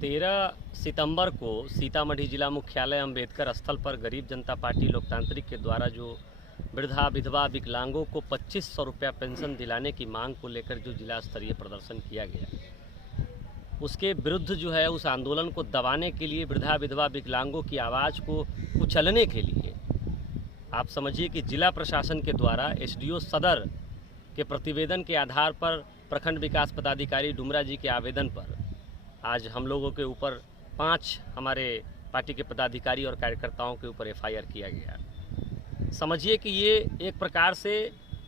13 सितंबर को सीतामढ़ी जिला मुख्यालय अंबेडकर स्थल पर गरीब जनता पार्टी लोकतांत्रिक के द्वारा जो वृद्धा विधवा विकलांगों को 2500 रुपया पेंशन दिलाने की मांग को लेकर जो जिला स्तरीय प्रदर्शन किया गया, उसके विरुद्ध जो है उस आंदोलन को दबाने के लिए, वृद्धा विधवा विकलांगों की आवाज़ को कुचलने के लिए आप समझिए कि जिला प्रशासन के द्वारा एसडीओ सदर के प्रतिवेदन के आधार पर प्रखंड विकास पदाधिकारी डुमरा जी के आवेदन पर आज हम लोगों के ऊपर 5 हमारे पार्टी के पदाधिकारी और कार्यकर्ताओं के ऊपर एफआईआर किया गया। समझिए कि ये एक प्रकार से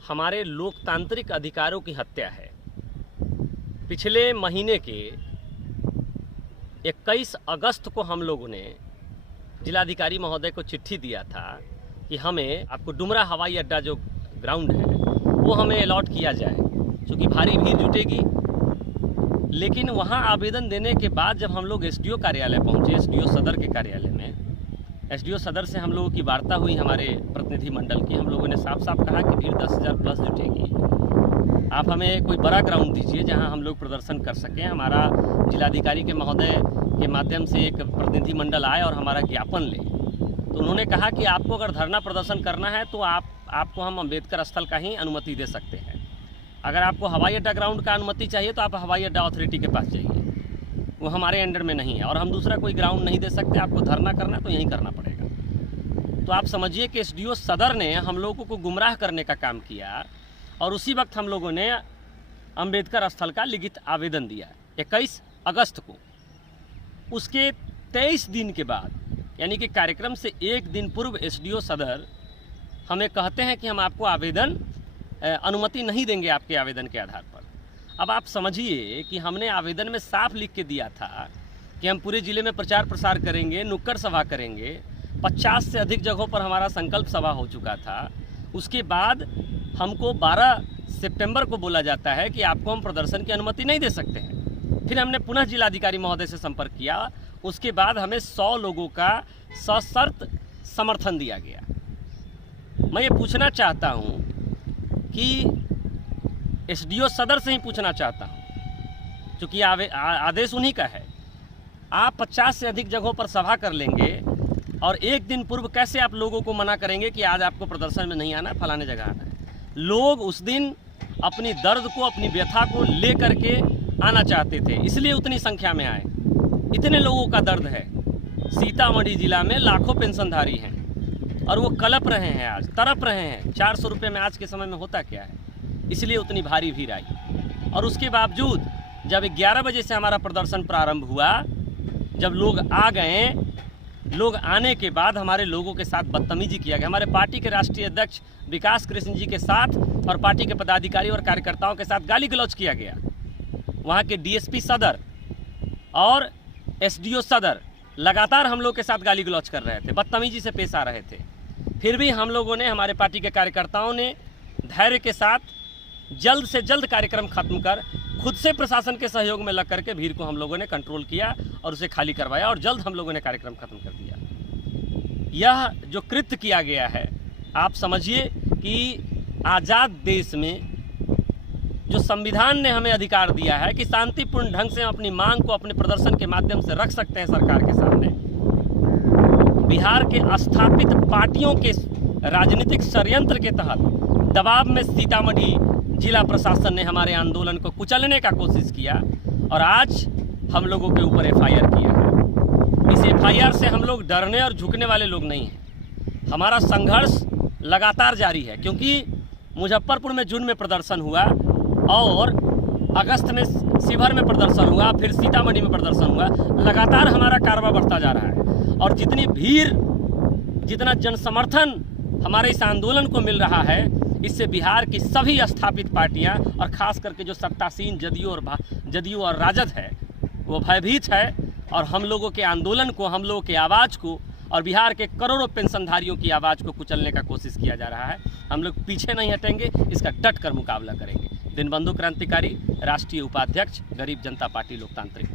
हमारे लोकतांत्रिक अधिकारों की हत्या है। पिछले महीने के 21 अगस्त को हम लोगों ने जिलाधिकारी महोदय को चिट्ठी दिया था कि हमें आपको डुमरा हवाई अड्डा जो ग्राउंड है वो हमें अलॉट किया जाए, क्योंकि भारी भीड़ जुटेगी। लेकिन वहाँ आवेदन देने के बाद जब हम लोग एसडीओ कार्यालय पहुँचे, एसडीओ सदर के कार्यालय में, एसडीओ सदर से हम लोगों की वार्ता हुई हमारे प्रतिनिधि मंडल की। हम लोगों ने साफ साफ कहा कि भीड़ 10,000 प्लस जुटेगी, आप हमें कोई बड़ा ग्राउंड दीजिए जहाँ हम लोग प्रदर्शन कर सकें। हमारा जिलाधिकारी के महोदय के माध्यम से एक प्रतिनिधि मंडल आए और हमारा ज्ञापन ले, तो उन्होंने कहा कि आपको अगर धरना प्रदर्शन करना है तो आपको हम अंबेडकर स्थल का ही अनुमति दे सकते हैं। अगर आपको हवाई अड्डा ग्राउंड का अनुमति चाहिए तो आप हवाई अड्डा अथॉरिटी के पास जाइए, वो हमारे अंडर में नहीं है और हम दूसरा कोई ग्राउंड नहीं दे सकते। आपको धरना करना तो यहीं करना पड़ेगा। तो आप समझिए कि एसडीओ सदर ने हम लोगों को गुमराह करने का काम किया और उसी वक्त हम लोगों ने अंबेडकर स्थल का लिखित आवेदन दिया 21 अगस्त को। उसके 23 दिन के बाद, यानी कि कार्यक्रम से एक दिन पूर्व, एसडीओ सदर हमें कहते हैं कि हम आपको आवेदन अनुमति नहीं देंगे आपके आवेदन के आधार पर। अब आप समझिए कि हमने आवेदन में साफ लिख के दिया था कि हम पूरे ज़िले में प्रचार प्रसार करेंगे, नुक्कड़ सभा करेंगे। 50 से अधिक जगहों पर हमारा संकल्प सभा हो चुका था। उसके बाद हमको 12 सितंबर को बोला जाता है कि आपको हम प्रदर्शन की अनुमति नहीं दे सकते हैं। फिर हमने पुनः जिलाधिकारी महोदय से संपर्क किया। उसके बाद हमें 100 लोगों का सशर्त समर्थन दिया गया। मैं ये पूछना चाहता हूँ कि एसडीओ सदर से ही पूछना चाहता हूँ, क्योंकि आदेश उन्हीं का है। आप 50 से अधिक जगहों पर सभा कर लेंगे और एक दिन पूर्व कैसे आप लोगों को मना करेंगे कि आज आपको प्रदर्शन में नहीं आना, फलाने जगह आना है। लोग उस दिन अपनी दर्द को, अपनी व्यथा को ले करके आना चाहते थे, इसलिए उतनी संख्या में आए। इतने लोगों का दर्द है। सीतामढ़ी जिला में लाखों पेंशनधारी हैं और वो कलप रहे हैं, आज तड़प रहे हैं। 400 रुपये में आज के समय में होता क्या है, इसलिए उतनी भारी भीड़ आई। और उसके बावजूद जब 11 बजे से हमारा प्रदर्शन प्रारंभ हुआ, जब लोग आ गए, लोग आने के बाद हमारे लोगों के साथ बदतमीजी किया गया। हमारे पार्टी के राष्ट्रीय अध्यक्ष विकास कृष्ण जी के साथ और पार्टी के पदाधिकारी और कार्यकर्ताओं के साथ गाली गलौज किया गया। वहाँ के डीएसपी सदर और एसडीओ सदर लगातार हम लोग के साथ गाली गलौज कर रहे थे, बदतमीजी से पेश आ रहे थे। फिर भी हम लोगों ने, हमारे पार्टी के कार्यकर्ताओं ने धैर्य के साथ जल्द से जल्द कार्यक्रम खत्म कर खुद से प्रशासन के सहयोग में लग करके भीड़ को हम लोगों ने कंट्रोल किया और उसे खाली करवाया और जल्द हम लोगों ने कार्यक्रम खत्म कर दिया। यह जो कृत्य किया गया है, आप समझिए कि आज़ाद देश में जो संविधान ने हमें अधिकार दिया है कि शांतिपूर्ण ढंग से हम अपनी मांग को अपने प्रदर्शन के माध्यम से रख सकते हैं सरकार के सामने, बिहार के स्थापित पार्टियों के राजनीतिक षड्यंत्र के तहत दबाव में सीतामढ़ी जिला प्रशासन ने हमारे आंदोलन को कुचलने का कोशिश किया और आज हम लोगों के ऊपर एफआईआर किया है। इस एफआईआर से हम लोग डरने और झुकने वाले लोग नहीं हैं। हमारा संघर्ष लगातार जारी है, क्योंकि मुजफ्फरपुर में जून में प्रदर्शन हुआ और अगस्त में शिवहर में प्रदर्शन हुआ, फिर सीतामढ़ी में प्रदर्शन हुआ। लगातार हमारा कारवां बढ़ता जा रहा है और जितनी भीड़, जितना जनसमर्थन हमारे इस आंदोलन को मिल रहा है, इससे बिहार की सभी स्थापित पार्टियां और खास करके जो सत्तासीन जदयू और राजद है, वो भयभीत है और हम लोगों के आंदोलन को, हम लोगों की आवाज़ को और बिहार के करोड़ों पेंशनधारियों की आवाज़ को कुचलने का कोशिश किया जा रहा है। हम लोग पीछे नहीं हटेंगे, इसका डट कर मुकाबला करेंगे। दिनबंधु क्रांतिकारी, राष्ट्रीय उपाध्यक्ष, गरीब जनता पार्टी लोकतांत्रिक।